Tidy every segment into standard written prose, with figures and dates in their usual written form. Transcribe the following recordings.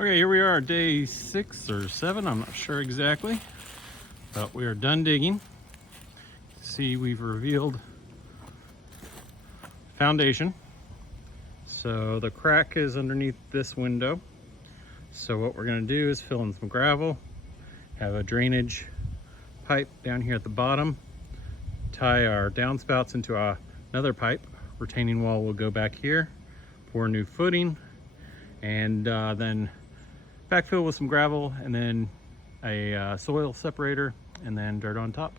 Okay, here we are, day 6 or 7, I'm not sure exactly, but we are done digging. See, we've revealed foundation. So the crack is underneath this window. So what we're going to do is fill in some gravel, have a drainage pipe down here at the bottom, tie our downspouts into another pipe, retaining wall will go back here, pour new footing, and then backfill with some gravel, and then a soil separator, and then dirt on top.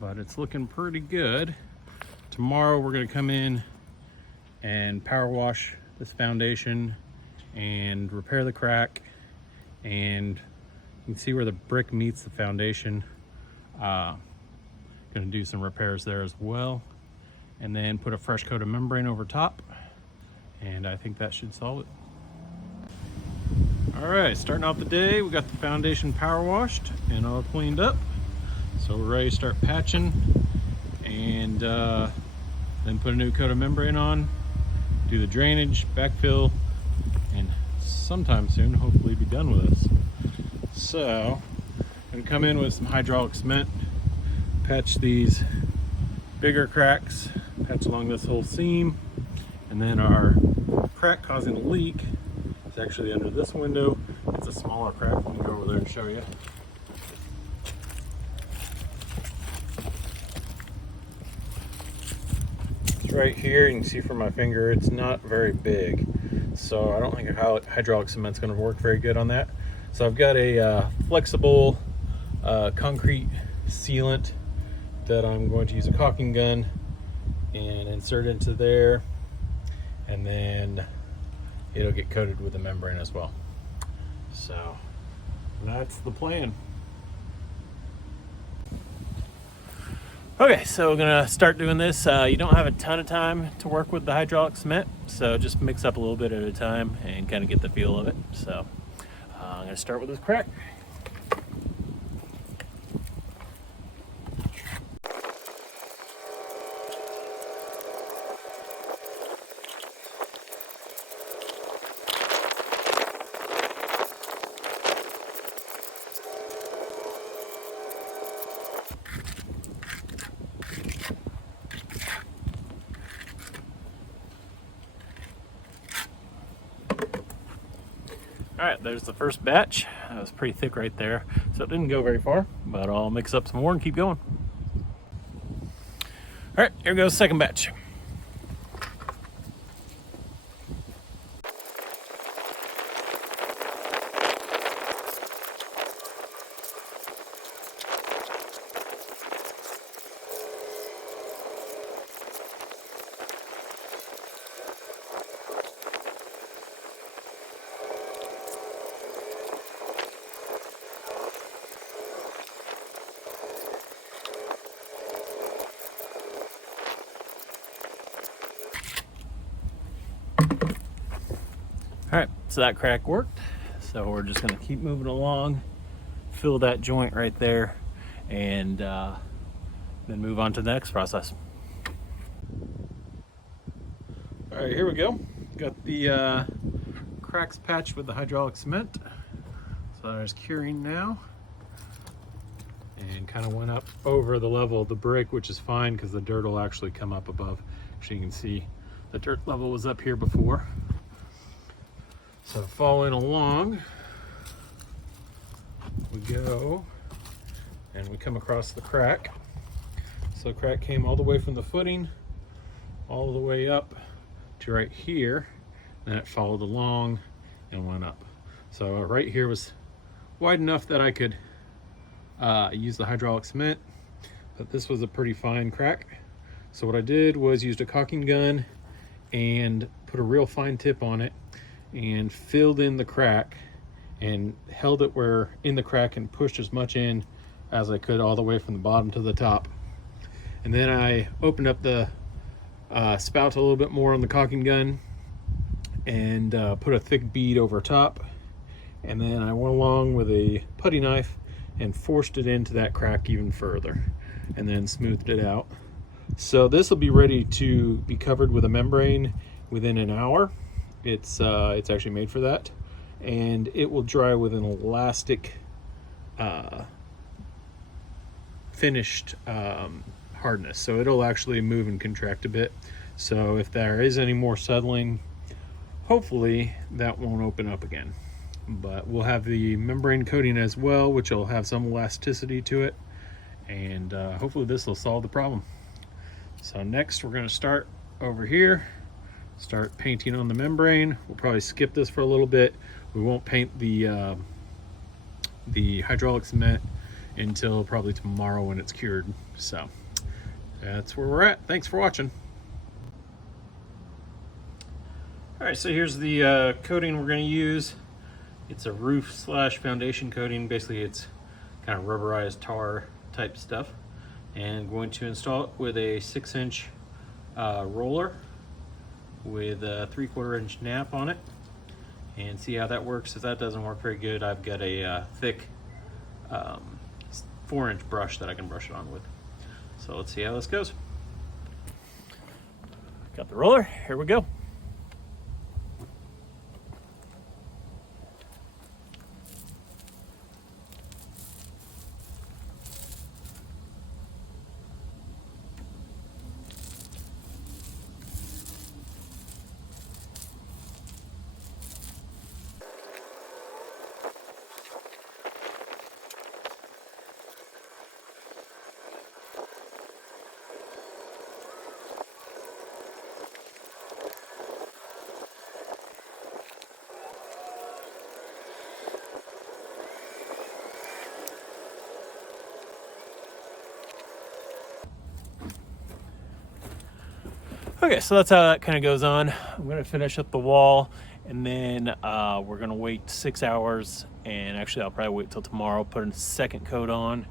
But it's looking pretty good. Tomorrow we're going to come in and power wash this foundation and repair the crack, and you can see where the brick meets the foundation. Going to do some repairs there as well, and then put a fresh coat of membrane over top, and I think that should solve it. All right, starting out the day, we got the foundation power washed and all cleaned up. So we're ready to start patching, and then put a new coat of membrane on, do the drainage, backfill, and sometime soon, hopefully be done with this. So I'm gonna come in with some hydraulic cement, patch these bigger cracks, patch along this whole seam, and then our crack causing a leak is actually under this window. It's a smaller crack. Let me go over there and show you. It's right here. You can see from my finger, it's not very big. So I don't think hydraulic cement's going to work very good on that. So I've got a flexible concrete sealant that I'm going to use a caulking gun and insert into there, and then it'll get coated with the membrane as well. So that's the plan. Okay, so we're gonna start doing this. You don't have a ton of time to work with the hydraulic cement, so just mix up a little bit at a time and kind of get the feel of it. So I'm gonna start with this crack. All right, there's the first batch. That was pretty thick right there, so it didn't go very far, but I'll mix up some more and keep going. All right, here goes the second batch. All right, so that crack worked. So we're just gonna keep moving along, fill that joint right there, and then move on to the next process. All right, here we go. Got the cracks patched with the hydraulic cement. So there's curing now. And kind of went up over the level of the brick, which is fine because the dirt will actually come up above. Actually, you can see the dirt level was up here before. So following along, we go and we come across the crack. So the crack came all the way from the footing, all the way up to right here. Then it followed along and went up. So right here was wide enough that I could use the hydraulic cement, but this was a pretty fine crack. So what I did was used a caulking gun and put a real fine tip on it and filled in the crack and held it where in the crack and pushed as much in as I could all the way from the bottom to the top. And then I opened up the spout a little bit more on the caulking gun and put a thick bead over top, and then I went along with a putty knife and forced it into that crack even further, and then smoothed it out. So this will be ready to be covered with a membrane within an hour. It's actually made for that, and it will dry with an elastic finished hardness, so it'll actually move and contract a bit. So if there is any more settling, hopefully that won't open up again. But we'll have the membrane coating as well, which will have some elasticity to it, and hopefully this will solve the problem. So next we're going to start over here, start painting on the membrane. We'll probably skip this for a little bit. We won't paint the hydraulic cement until probably tomorrow when it's cured. So that's where we're at. Thanks for watching. All right, so here's the coating we're going to use. It's a roof slash foundation coating. Basically it's kind of rubberized tar type stuff, and I'm going to install it with a 6-inch roller with a 3/4 inch nap on it, and see how that works. If that doesn't work very good, I've got a thick 4-inch brush that I can brush it on with. So let's see how this goes. Got the roller, here we go. Okay, so that's how that kind of goes on. I'm going to finish up the wall, and then we're going to wait 6 hours, and actually I'll probably wait till tomorrow, put a second coat on,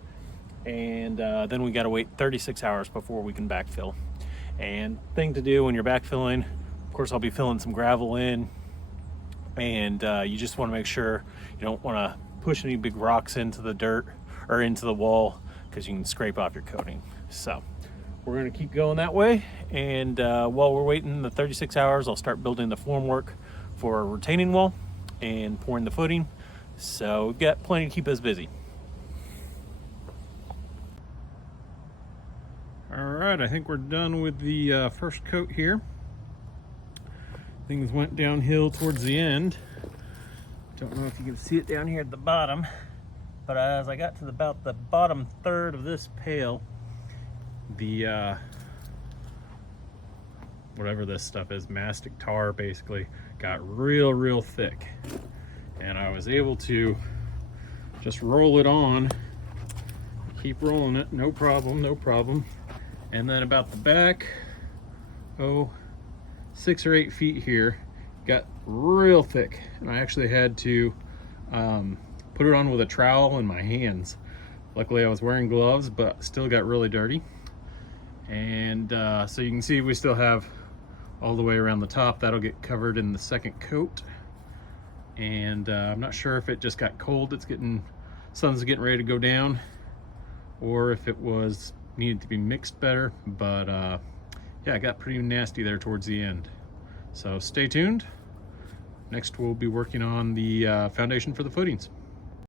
and then we got to wait 36 hours before we can backfill. And thing to do when you're backfilling, of course I'll be filling some gravel in, and you just want to make sure you don't want to push any big rocks into the dirt or into the wall, because you can scrape off your coating. So we're going to keep going that way, and while we're waiting the 36 hours, I'll start building the formwork for a retaining wall and pouring the footing. So we've got plenty to keep us busy. All right, I think we're done with the first coat here. Things went downhill towards the end. Don't know if you can see it down here at the bottom, but as I got to about the bottom third of this pail, the whatever this stuff is, mastic tar, basically got real thick, and I was able to just roll it on, keep rolling it, no problem. And then about the back, 6 or 8 feet here, got real thick, and I actually had to put it on with a trowel in my hands. Luckily I was wearing gloves, but still got really dirty. And so you can see we still have all the way around the top. That'll get covered in the second coat. And I'm not sure if it just got cold, sun's getting ready to go down, or if it was needed to be mixed better. But yeah, it got pretty nasty there towards the end. So stay tuned. Next we'll be working on the foundation for the footings.